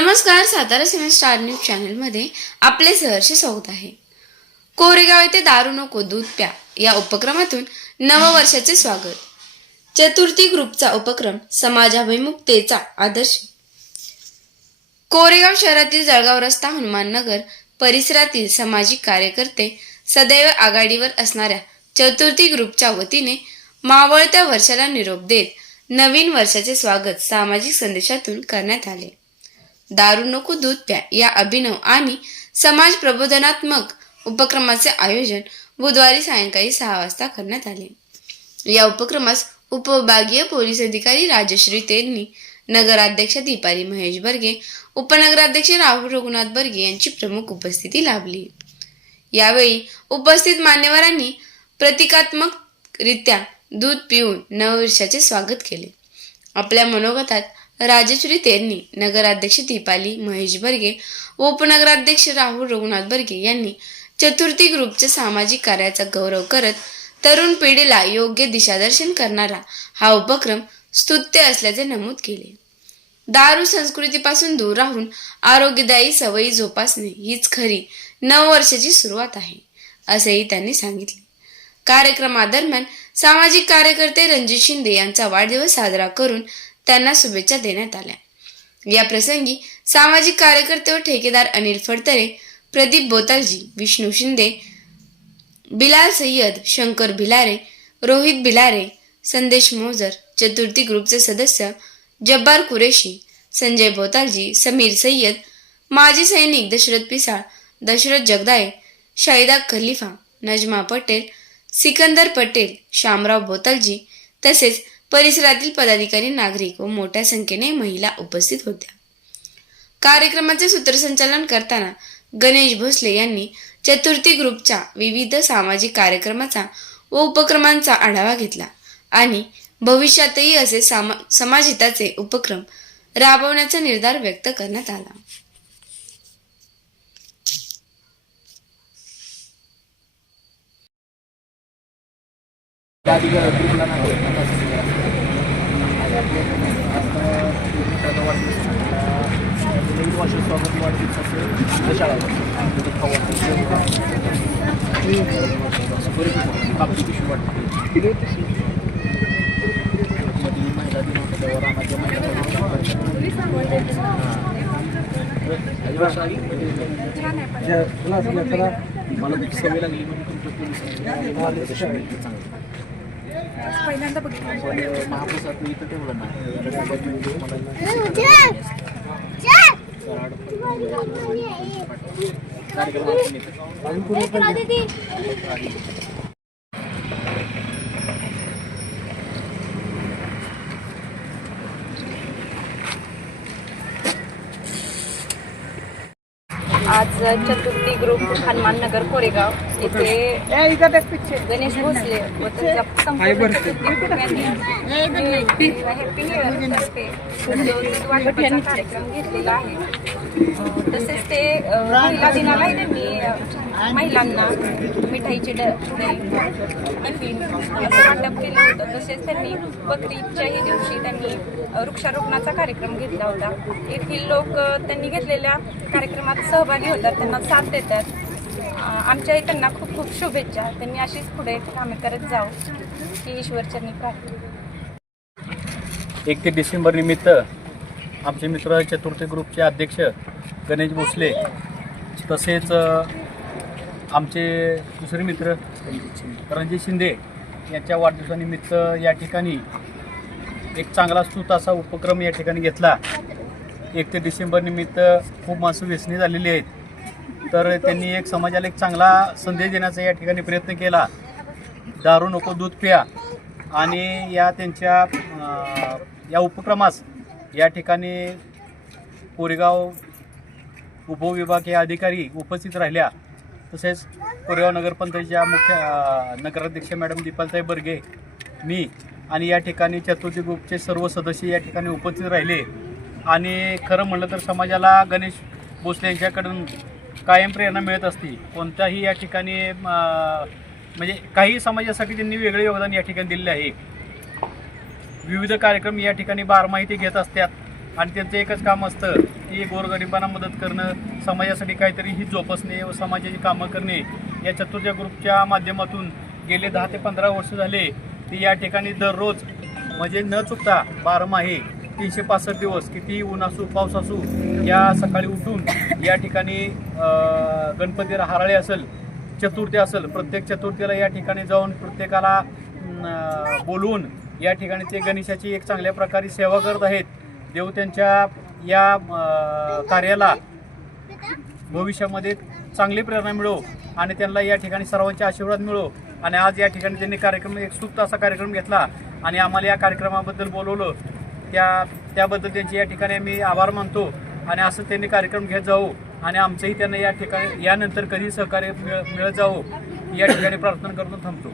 नमस्कार सातारा सिने star news चॅनलमध्ये आपले सहर्ष स्वागत आहे. कोरेगाव येथे दारू नको दूध प्या या उपक्रमातून नववर्षाचे स्वागत. चतुर्थी ग्रुपचा उपक्रम समाजाभिमुखतेचा आदर्श. कोरेगाव शहरातील जळगाव रस्ता हनुमाननगर परिसरातील सामाजिक कार्यकर्ते सदैव आघाडीवर असणाऱ्या चतुर्थी ग्रुपच्या वतीने मावळत्या वर्षाला निरोप देत नवीन वर्षाचे स्वागत सामाजिक संदेशातून करण्यात आले. दारू नको दूध प्या या अभिनव आणि समाज प्रबोधनात्मक उपक्रमाचे आयोजन बुधवारी सायंकाळी सहा वाजता करण्यात आले. या उपक्रमास उपविभागीय पोलीस अधिकारी राजश्री तेंनी नगराध्यक्ष दीपाली महेश बर्गे उपनगराध्यक्ष राहुल रघुनाथ बर्गे यांची प्रमुख उपस्थिती लाभली. यावेळी उपस्थित मान्यवरांनी प्रतिकात्मकरित्या दूध पिऊन नववर्षाचे स्वागत केले. आपल्या मनोगतात राजश्री तेरणी नगराध्यक्ष दीपाली महेश बर्गे व उपनगराध्यक्ष राहुल रघुनाथ बर्गे यांनी चतुर्थी ग्रुपच्या सामाजिक कार्याचा गौरव करत तरुण पिढीला योग्य दिशादर्शन करणारा हा उपक्रम स्तुत्य असल्याचे नमूद केले. दारू संस्कृतीपासून दूर राहून आरोग्यदायी सवयी जोपासणे हीच खरी नववर्षाची सुरुवात आहे असेही त्यांनी सांगितले. कार्यक्रमादरम्यान सामाजिक कार्यकर्ते रणजित शिंदे यांचा वाढदिवस साजरा करून त्यांना शुभेच्छा देण्यात आल्या. या प्रसंगी सामाजिक कार्यकर्ते व ठेकेदार अनिल फडतरे प्रदीप बोतालजी विष्णू शिंदे बिलाल सय्यद शंकर भिलारे रोहित भिलारे संदेश मोजर चतुर्थी ग्रुपचे सदस्य जब्बार कुरेशी संजय बोतालजी समीर सय्यद माजी सैनिक दशरथ पिसाळ दशरथ जगदाळे शाहिदा खलिफा नजमा पटेल सिकंदर पटेल शामराव बोतालजी तसेच परिसरातील पदाधिकारी नागरिक व मोठ्या संख्येने महिला उपस्थित होत्या. कार्यक्रमाचे सूत्रसंचालन करताना गणेश भोसले यांनी चतुर्थी ग्रुपच्या विविध सामाजिक कार्यक्रमाचा व उपक्रमांचा आढावा घेतला आणि भविष्यातही असे सामा समाजहिताचे उपक्रम राबवण्याचा निर्धार व्यक्त करण्यात आला. मला खूप सवय लागली म्हणजे तुमच्या पोलिसांनी पहिल्यांदा बघितलं पण महाप्रसाद मी इथं ठेवलं కార్యక్రమం आज चतुर्थी ग्रुप हनुमान नगर कोरेगाव. येथे गणेश भोसले व त्यांच्या संपूर्ण चतुर्थी हॅपी न्यू तर्फे वाटपाचा कार्यक्रम घेतलेला आहे. तसेच ते महिला दिनालाही त्यांनी महिलांना मिठाईचे टिफिन वाटप केलं होतं. तसेच त्यांनी बकरीच्याही दिवशी त्यांनी वृक्षारोपणाचा कार्यक्रम घेतला होता. येथील लोक त्यांनी घेतलेल्या कार्यक्रमात सहभागी होतात त्यांना साथ देतात. आमच्या आई त्यांना खूप खूप शुभेच्छा. त्यांनी अशीच पुढे कामे करत जाऊ ही ईश्वरचरणी प्रार्थना. एक ते डिसेंबर निमित्त आमचे मित्र चतुर्थी ग्रुपचे अध्यक्ष गणेश भोसले तसेच आमचे दुसरे मित्र रणजित शिंदे यांच्या वाढदिवसानिमित्त या ठिकाणी एक चांगला स्तुत असा उपक्रम या ठिकाणी घेतला. एक ते डिसेंबर निमित्त खूप माणसं व्यसनी झालेली आहेत. तर त्यांनी एक समाजाला एक चांगला संदेश देण्याचा या ठिकाणी प्रयत्न केला. दारू नको दूध प्या. आणि या त्यांच्या या उपक्रमास या ठिकाणी कोरेगाव उपविभागीय अधिकारी उपस्थित राहिल्या. तसेच कोरेगाव नगरपंचायतीच्या मुख्य नगराध्यक्ष मॅडम दीपालताई बर्गे मी आणि या ठिकाणी चतुर्थी ग्रुपचे सर्व सदस्य या ठिकाणी उपस्थित राहिले. आणि खरं म्हणलं तर समाजाला गणेश भोसले यांच्याकडून कायम प्रेरणा मिळत असती. कोणत्याही या ठिकाणी म्हणजे काही समाजासाठी त्यांनी वेगळे योगदान या ठिकाणी दिलेले आहे. विविध कार्यक्रम या ठिकाणी बारमाही ते घेत असतात आणि त्यांचं एकच काम असतं की गोरगरिबांना मदत करणं समाजासाठी काहीतरी ही जोपासणे व समाजाची कामं करणे. या चतुर्थ ग्रुपच्या माध्यमातून गेले दहा ते पंधरा वर्ष झाले. ती या ठिकाणी दररोज म्हणजे न चुकता बारमाही तीनशे पासष्ट दिवस किती ऊन असू पाऊस असू या सकाळी उठून या ठिकाणी गणपती हराळे असेल चतुर्थी असेल प्रत्येक चतुर्थीला या ठिकाणी जाऊन प्रत्येकाला बोलवून या ठिकाणी ते गणेशाची एक चांगल्या प्रकारे सेवा करत आहेत. देव त्यांच्या या कार्याला भविष्यामध्ये चांगली प्रेरणा मिळो आणि त्यांना या ठिकाणी सर्वांचे आशीर्वाद मिळो. आणि आज या ठिकाणी त्यांनी कार्यक्रम एक सुप्त असा कार्यक्रम घेतला आणि आम्हाला या कार्यक्रमाबद्दल बोलवलं. त्या त्याबद्दल त्यांचे या ठिकाणी आम्ही आभार मानतो. आणि असं त्यांनी कार्यक्रम घेत जावो आणि आमचंही त्यांना या ठिकाणी यानंतर कधी सहकार्य मिळ मिळत जावो या ठिकाणी प्रार्थना करून थांबतो.